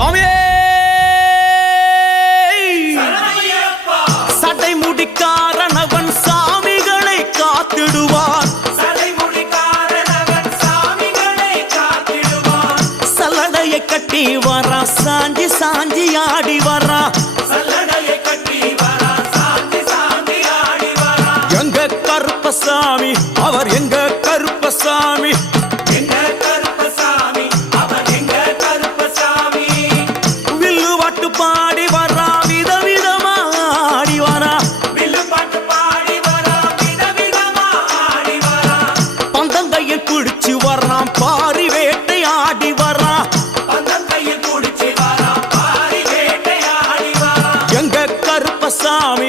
சுவாமியே சடை முடிக்காரனவன் சாமிகளை காத்திடுவான். சல்லடையை கட்டி வரா சாஞ்சி சாஞ்சி ஆடி வரா. எங்க கருப்பசாமி அவர் எங்க கருப்பசாமி. வில்லு பாட்டு பாடி வரா விதவிதமா ஆடி வரா. பந்தங்கையில் குடிச்சு வர்றான் பாரி வேட்டை ஆடி வரா. எங்க கருப்பசாமி